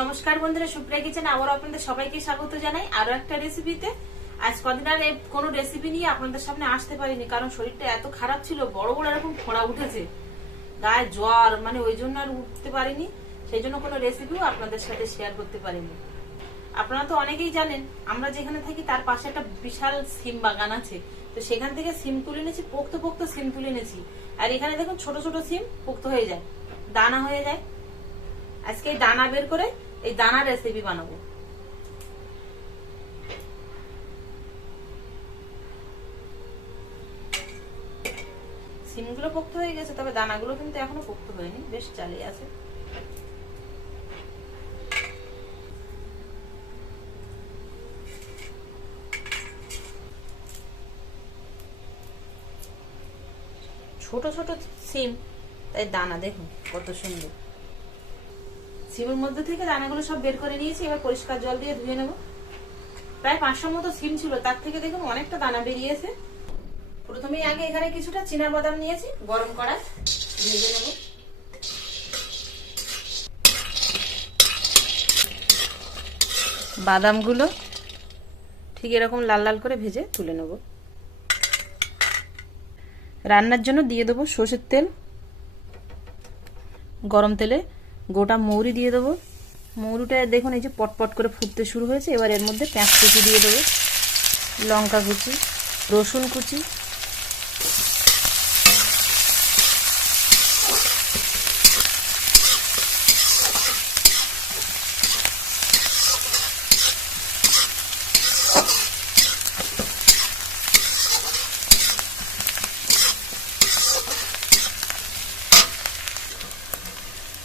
নমস্কার বন্ধুরা, সুপ্রিয়া কিচেন আবার আপনাদের সবাইকে স্বাগত জানাই আরো একটা রেসিপিতে। আজ কদিন আর কোনো রেসিপি নিয়ে আপনাদের সামনে আসতে পারিনি, কারণ শরীরটা এত খারাপ ছিল, বড় বড় এরকম ফোঁড়া উঠেছে, গায়ে জ্বর, মানে ওই জন্য আর উঠতে পারিনি। সেই জন্য কোনো রেসিপিও আপনাদের সাথে শেয়ার করতে পারিনি। আপনারা তো অনেকেই জানেন, আমরা যেখানে থাকি তার পাশে একটা বিশাল সিম বাগান আছে, তো সেখান থেকে সিম তুলে এনেছি, পোক্ত পোক্ত সিম তুলে এনেছি। আর এখানে দেখুন ছোট ছোট সিম পোক্ত হয়ে যায়, দানা হয়ে যায়। আজকে এই দানা বের করে এই দানা রেসিপি বানাবো। সিমগুলো পোক্ত হয়ে গেছে, তবে দানাগুলো কিন্তু এখনো পোক্ত হয়নি, বেশ চালিয়ে আছে। ছোট ছোট সিম, তাই দানা দেখুন কত সুন্দর। সিমের মধ্যে থেকে দানাগুলো সব বের করে নিয়েছি, এবার পরিষ্কার জল দিয়ে ধুয়ে নেব। প্রায় 500 মতো সিম ছিল, তার থেকে দেখুন অনেকটা দানা বেরিয়েছে। প্রথমেই আগে এখানে কিছুটা চীনা বাদাম নিয়েছি, গরম কড়ায় ভেজে নেব। বাদামগুলো ঠিক এরকম লাল লাল করে ভেজে তুলে নেব। রান্নার জন্য দিয়ে দেবো সরষের তেল। গরম তেলে গোটা মৌরি দিয়ে দেবো। মৌরিটা দেখুন এই যে পটপট করে ফুটতে শুরু হয়েছে। এবার এর মধ্যে পেঁয়াজ কুচি দিয়ে দেবো, লঙ্কা কুচি, রসুন কুচি,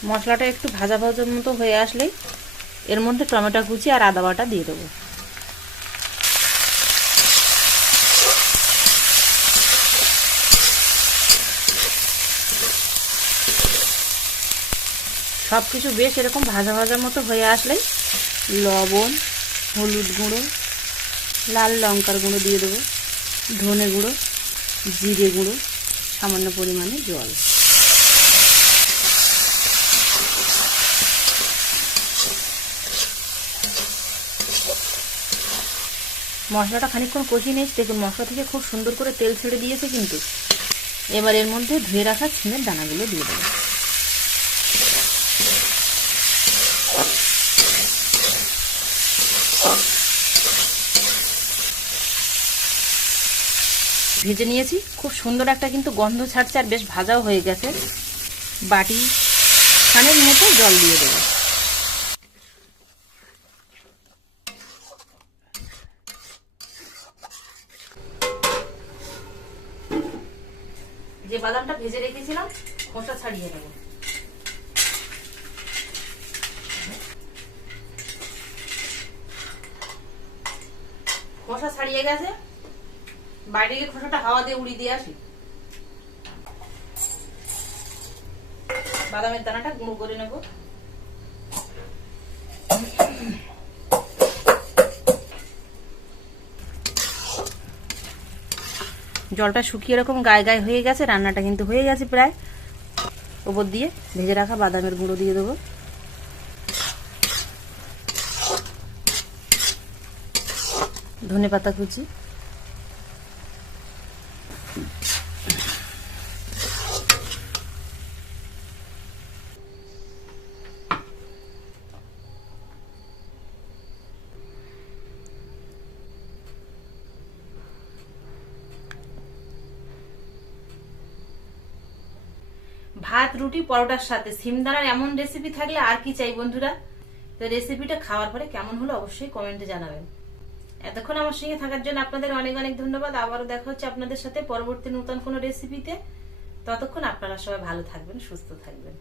মশলাটা একটু ভাজা ভাজার মতো হয়ে আসলেই এর মধ্যে টমেটো কুচি আর আদা বাটা দিয়ে দেবো। সবকিছু বেশ এরকম ভাজা ভাজার মতো হয়ে আসলেই লবণ, হলুদ গুঁড়ো, লাল লঙ্কার গুঁড়ো দিয়ে দেবো, ধনে গুঁড়ো, জিরে গুঁড়ো, সামান্য পরিমাণে জল। মশলাটা খানিকক্ষণ কষিয়ে নিয়েছি, দেখুন মশলা থেকে খুব সুন্দর করে তেল ছেড়ে দিয়েছে কিন্তু। এবার এর মধ্যে ধুয়ে রাখা সিমের দানাগুলো দিয়ে দেবো। ভেজে নিয়েছি, খুব সুন্দর একটা কিন্তু গন্ধ ছাড়ছে, আর বেশ ভাজাও হয়ে গেছে। বাটি খানের মতো জল দিয়ে দেবো। যে বাদামটা ভেজে রেখেছিলাম খোসা ছাড়িয়ে নেব। খোসা ছাড়িয়ে গেছে, বাইরে গিয়ে খোসাটা হাওয়া দিয়ে উড়িয়ে দিয়ে আসি। বাদামের দানাটা গুঁড়ো করে নেব। জলটা শুকিয়ে এরকম গায়ে গায়ে হয়ে গেছে, রান্নাটা কিন্তু হয়ে গেছে প্রায়। ওপর দিয়ে ভেজে রাখা বাদামের গুঁড়ো দিয়ে দেবো, ধনেপাতা কুচি, ভাত, রুটি, পরোটার সাথে সিমদানার এমন রেসিপি থাকলে আর কি চাই বন্ধুরা। তো রেসিপিটা খাওয়ার পরে কেমন হলো অবশ্যই কমেন্টে জানাবেন। এতক্ষণ আমার সঙ্গে থাকার জন্য আপনাদের অনেক অনেক ধন্যবাদ। আবারও দেখা হচ্ছে আপনাদের সাথে পরবর্তী নতুন কোনো রেসিপিতে। ততক্ষণ আপনারা সবাই ভালো থাকবেন, সুস্থ থাকবেন।